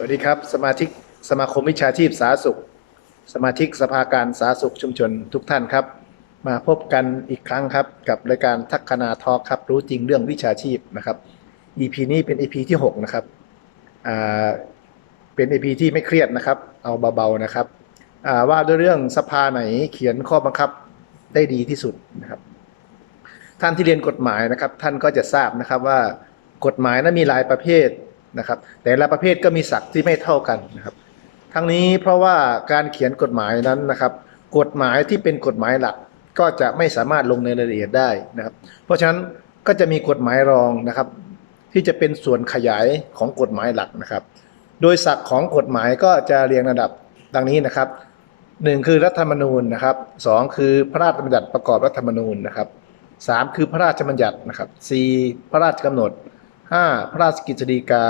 สวัสดีครับ สมาชิกสมาคมวิชาชีพสาธารณสุข สมาชิกสภาการสาธารณสุขชุมชนทุกท่านครับ มาพบกันอีกครั้งครับ กับรายการทักคณาทอครับ รู้จริงเรื่องวิชาชีพนะครับ EP นี้เป็น EP ที่ 6 นะครับเป็น EP ที่ไม่เครียดนะครับ เอาเบาๆนะครับว่าด้วยเรื่องสภาไหนเขียนข้อบังคับได้ดีที่สุดนะครับ ท่านที่เรียนกฎหมายนะครับ ท่านก็จะทราบนะครับว่ากฎหมายนั้นมีหลายประเภท นะครับ แต่ละประเภทก็มีศักดิ์ที่ไม่เท่ากันนะครับ ทั้งนี้เพราะว่าการเขียนกฎหมายนั้นนะครับ กฎหมายที่เป็นกฎหมายหลักก็จะไม่สามารถลงในรายละเอียดได้นะครับ เพราะฉะนั้นก็จะมีกฎหมายรองนะครับ ที่จะเป็นส่วนขยายของกฎหมายหลักนะครับ โดยศักดิ์ของกฎหมายก็จะเรียงระดับดังนี้นะครับหนึ่งคือรัฐธรรมนูญนะครับสองคือพระราชบัญญัติประกอบรัฐธรรมนูญนะครับสามคือพระราชบัญญัตินะครับสี่พระราชกำหนด ห้าพระราชกฤษฎีกา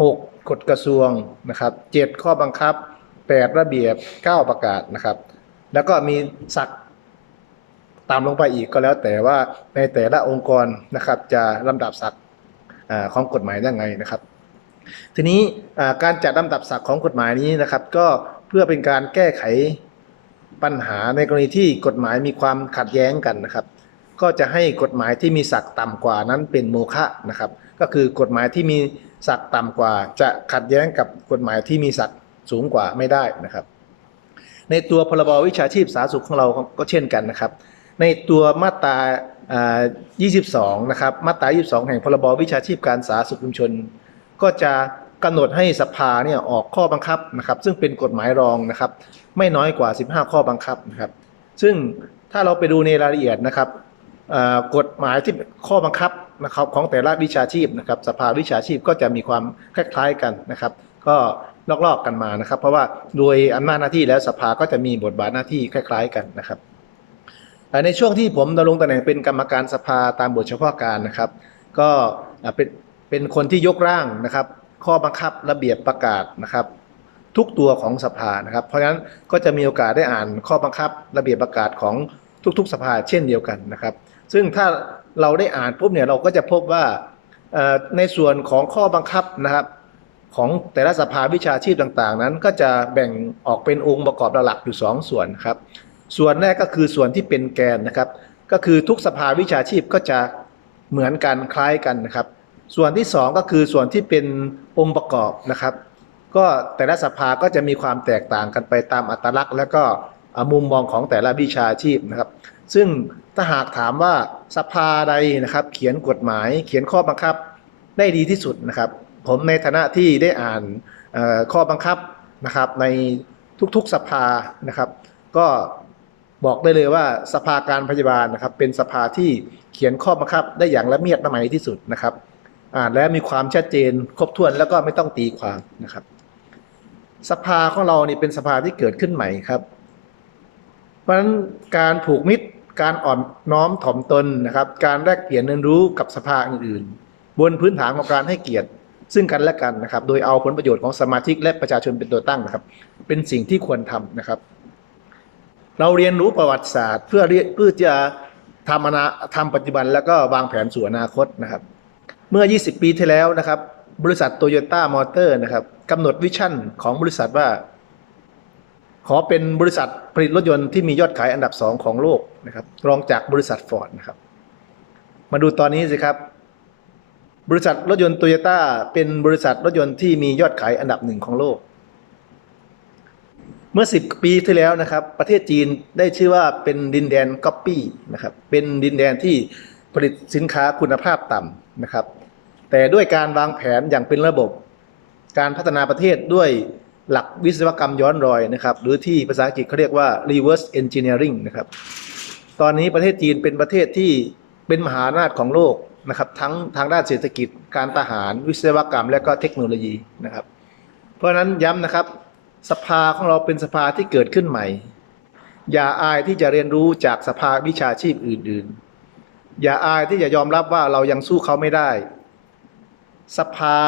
หกกฎกระทรวงนะครับเจ็ดข้อบังคับแปดระเบียบเก้าประกาศนะครับ แล้วก็มีศักตามลงไปอีกก็แล้วแต่ว่าในแต่ละองค์กรนะครับจะลำดับศักของกฎหมายยังไงนะครับ ทีนี้การจัดลำดับศักของกฎหมายนี้นะครับ ก็เพื่อเป็นการแก้ไขปัญหาในกรณีที่กฎหมายมีความขัดแย้งกันนะครับ ก็จะให้กฎหมายที่มีศักต่ำกว่านั้นเป็นโมฆะนะครับ ก็คือกฎหมายที่มีศักดิ์ต่ำกว่า จะขัดแย้งกับกฎหมายที่มีศักดิ์สูงกว่าไม่ได้นะครับ ในตัวพรบวิชาชีพสาธารณสุขของเราก็เช่นกันนะครับ ในตัวมาตรา 22 นะครับ มาตรา 22 แห่งพรบวิชาชีพการสาธารณสุขชุมชน ก็จะกำหนดให้สภาเนี่ยออกข้อบังคับนะครับซึ่งเป็นกฎหมายรองนะครับ ไม่น้อยกว่า 15 ข้อบังคับนะครับ ซึ่งถ้าเราไปดูในรายละเอียดนะครับกฎหมายที่ข้อบังคับ นะครับของแต่ละวิชาชีพนะครับสภาวิชาชีพก็จะมีความคล้ายๆกันนะครับ ก็ลอกๆกันมานะครับ เพราะว่าโดยอำนาจหน้าที่แล้วสภาก็จะมีบทบาทหน้าที่คล้าย ๆ กันนะครับแต่ในช่วงที่ผมดำรงตำแหน่งเป็นกรรมการสภาตามบทเฉพาะการนะครับ ก็เป็นเป็นคนที่ยกร่างนะครับ ข้อบังคับระเบียบประกาศนะครับ ทุกตัวของสภานะครับ เพราะฉะนั้นก็จะมีโอกาสได้อ่านข้อบังคับระเบียบประกาศของทุกๆ สภาเช่นเดียวกันนะครับ ซึ่งถ้า เราได้อ่านปุ๊บเนี่ยเราก็จะพบว่าในส่วนของข้อบังคับนะครับของแต่ละสภาวิชาชีพต่างๆ นั้น ก็จะแบ่งออกเป็นองค์ประกอบหลักอยู่สองส่วนครับ ส่วนแรกก็คือส่วนที่เป็นแกนนะครับ ก็คือทุกสภาวิชาชีพก็จะเหมือนกันคล้ายกันนะครับ ส่วนที่สองก็คือส่วนที่เป็นองค์ประกอบนะครับ ก็แต่ละสภาก็จะมีความแตกต่างกันไปตามอัตลักษณ์ และก็ มุมมองของแต่ละวิชาชีพนะครับ ซึ่งถ้าหากถามว่าสภาใดนะครับ เขียนกฎหมายเขียนข้อบังคับได้ดีที่สุดนะครับ ผมในฐานะที่ได้อ่านข้อบังคับนะครับในทุกๆสภานะครับ ก็บอกได้เลยว่าสภาการพยาบาลนะครับ เป็นสภาที่เขียนข้อบังคับได้อย่างละเมียดละไมที่สุดนะครับ อ่านและมีความชัดเจนครบถ้วนแล้วก็ไม่ต้องตีความนะครับ สภาของเรานี่เป็นสภาที่เกิดขึ้นใหม่ครับ ราะฉะนั้นการผูกมิตร การอ่อนน้อมถ่อมตนนะครับ การแลกเปลี่ยนเรียนรู้กับสภาอื่นๆ บนพื้นฐานของการให้เกียรติซึ่งกันและกันนะครับ โดยเอาผลประโยชน์ของสมาชิกและประชาชนเป็นตัวตั้งนะครับ เป็นสิ่งที่ควรทำนะครับ เราเรียนรู้ประวัติศาสตร์ เพื่อเรียเพื่อจะทำอนาทำปัจจุบันแล้วก็วางแผนสู่อนาคตนะครับ เมื่อ 20 ปีที่แล้วนะครับ บริษัทโตโยต้ามอเตอร์นะครับกำหนดวิชั่นของบริษัทว่า ขอเป็นบริษัทผลิตรถยนต์ที่มียอดขายอันดับสองของโลกนะครับ รองจากบริษัทฟอร์ดนะครับ มาดูตอนนี้สิครับ บริษัทรถยนต์โตโยต้าเป็นบริษัทรถยนต์ที่มียอดขายอันดับหนึ่งของโลก เมื่อ 10 ปีที่แล้วนะครับ ประเทศจีนได้ชื่อว่าเป็นดินแดนก๊อปปี้นะครับ เป็นดินแดนที่ผลิตสินค้าคุณภาพต่ำนะครับ แต่ด้วยการวางแผนอย่างเป็นระบบ การพัฒนาประเทศด้วย หลักวิศวกรรมย้อนรอยนะครับ หรือที่ภาษาอังกฤษเขาเรียกว่า reverse engineering นะครับ ตอนนี้ประเทศจีนเป็นประเทศที่เป็นมหาอำนาจของโลกนะครับทั้งทางด้านเศรษฐกิจการทหารวิศวกรรม และก็เทคโนโลยีนะครับ เพราะฉะนั้นย้ำนะครับ สภาของเราเป็นสภาที่เกิดขึ้นใหม่ อย่าอายที่จะเรียนรู้จากสภาวิชาชีพอื่น ๆ อย่าอายที่จะยอมรับว่าเรายังสู้เขาไม่ได้ สภา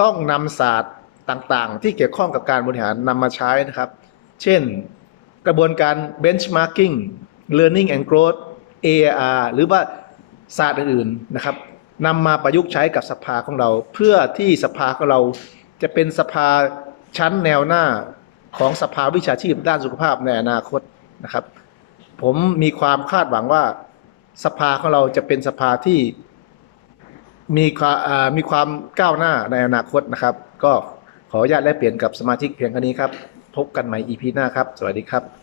ต้องนำศาสตร์ ต่างๆ ที่เกี่ยวข้องกับการบริหารนำมาใช้นะครับ เช่น กระบวนการ benchmarking learning and growth AR หรือว่าศาสตร์อื่นๆนะครับนำมาประยุกต์ใช้กับสภาของเรา เพื่อที่สภาของเราจะเป็นสภาชั้นแนวหน้าของสภาวิชาชีพด้านสุขภาพในอนาคตนะครับ ผมมีความคาดหวังว่าสภาของเราจะเป็นสภาที่มีความมีความก้าวหน้าในอนาคตนะครับ ก็ ขออนุญาตแลกเปลี่ยนกับสมาชิกเพียงแค่นี้ครับ พบกันใหม่ EP หน้าครับ สวัสดีครับ